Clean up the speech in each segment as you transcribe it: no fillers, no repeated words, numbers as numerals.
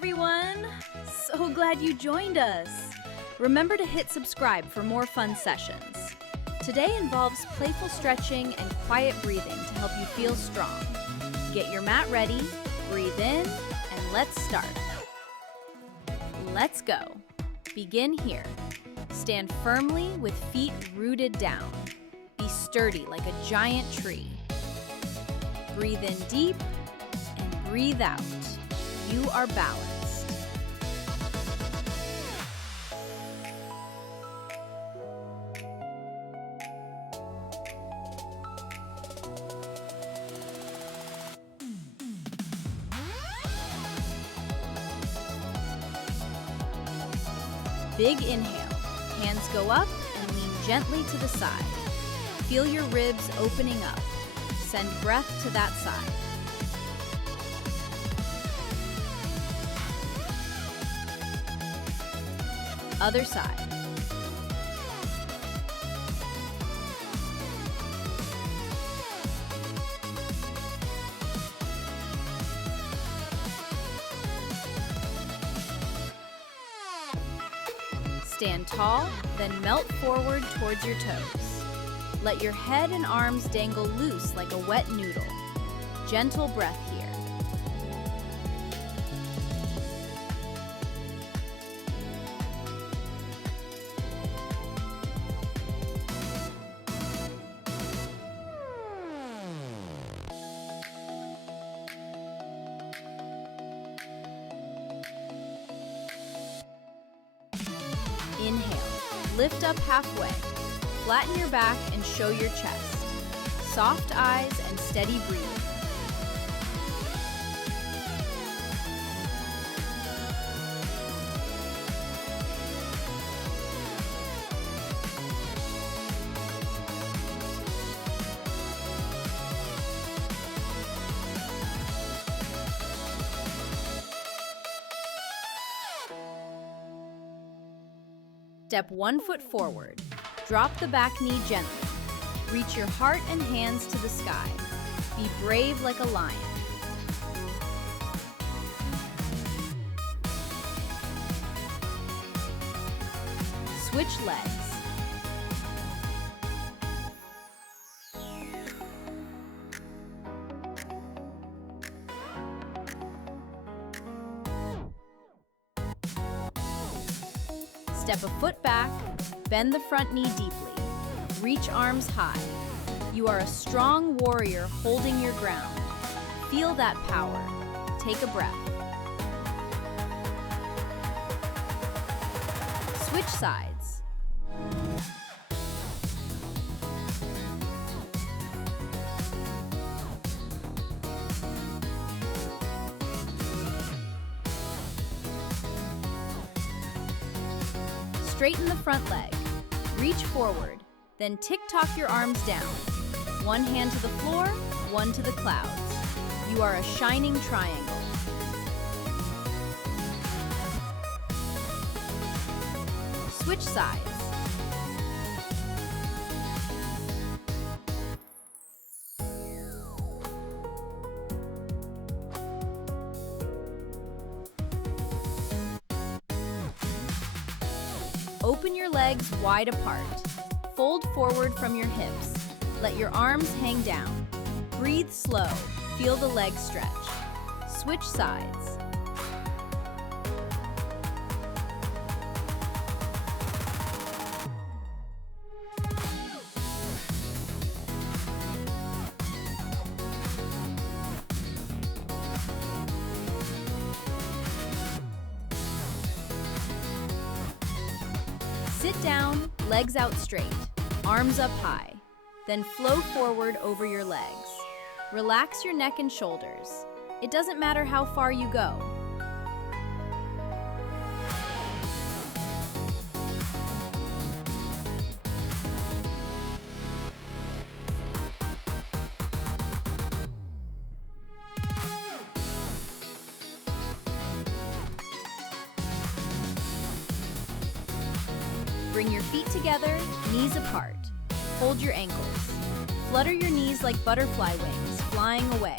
everyone! So glad you joined us! Remember to hit subscribe for more fun sessions. Today involves playful stretching and quiet breathing to help you feel strong. Get your mat ready, breathe in, and let's start. Let's go. Begin here. Stand firmly with feet rooted down. Be sturdy like a giant tree. Breathe in deep and breathe out. You are balanced. Big inhale. Hands go up and lean gently to the side. Feel your ribs opening up. Send breath to that side. Other side. Stand tall, then melt forward towards your toes. Let your head and arms dangle loose like a wet noodle. Gentle breath here. Inhale, lift up halfway. Flatten your back and show your chest. Soft eyes and steady breathing. Step 1 foot forward. Drop the back knee gently. Reach your heart and hands to the sky. Be brave like a lion. Switch legs. Step a foot back, bend the front knee deeply. Reach arms high. You are a strong warrior holding your ground. Feel that power. Take a breath. Switch sides. Straighten the front leg. Reach forward, then tick-tock your arms down. One hand to the floor, one to the clouds. You are a shining triangle. Switch sides. Open your legs wide apart. Fold forward from your hips. Let your arms hang down. Breathe slow. Feel the legs stretch. Switch sides. Sit down, legs out straight, arms up high. Then flow forward over your legs. Relax your neck and shoulders. It doesn't matter how far you go. Bring your feet together, knees apart. Hold your ankles. Flutter your knees like butterfly wings, flying away.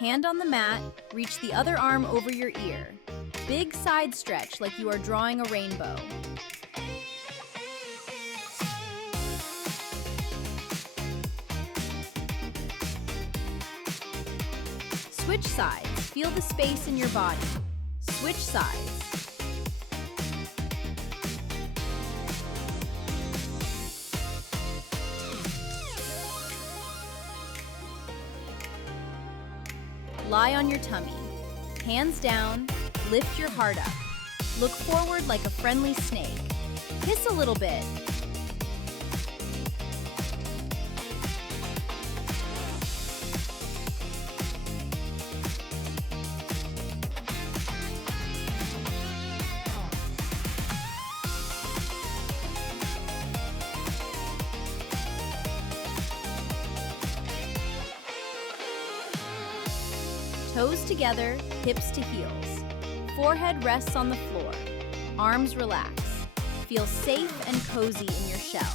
Hand on the mat, reach the other arm over your ear. Big side stretch like you are drawing a rainbow. Switch sides. Feel the space in your body. Switch sides. Lie on your tummy. Hands down, lift your heart up. Look forward like a friendly snake. Hiss a little bit. Toes together, hips to heels. Forehead rests on the floor. Arms relax. Feel safe and cozy in your shell.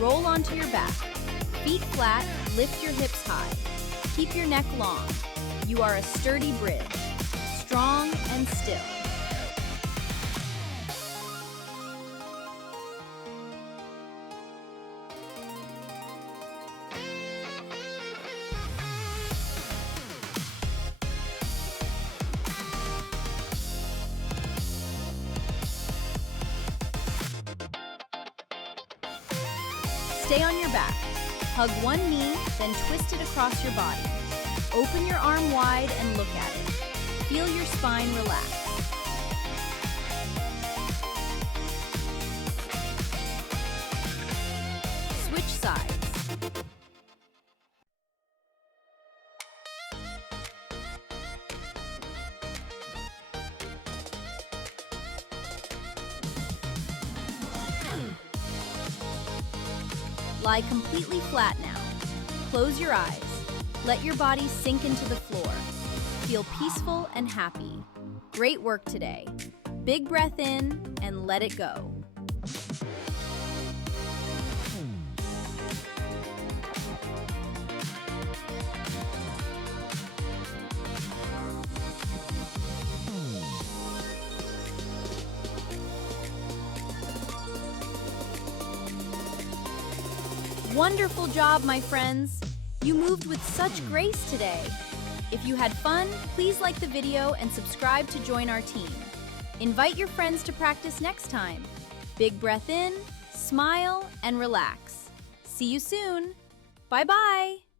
Roll onto your back. Feet flat, lift your hips high. Keep your neck long. You are a sturdy bridge, strong and still. Stay on your back. Hug one knee, then twist it across your body. Open your arm wide and look at it. Feel your spine relax. Switch sides. Lie completely flat now. Close your eyes. Let your body sink into the floor. Feel peaceful and happy. Great work today. Big breath in and let it go. Wonderful job, my friends! You moved with such grace today. If you had fun, please like the video and subscribe to join our team. Invite your friends to practice next time. Big breath in, smile, and relax. See you soon. Bye-bye.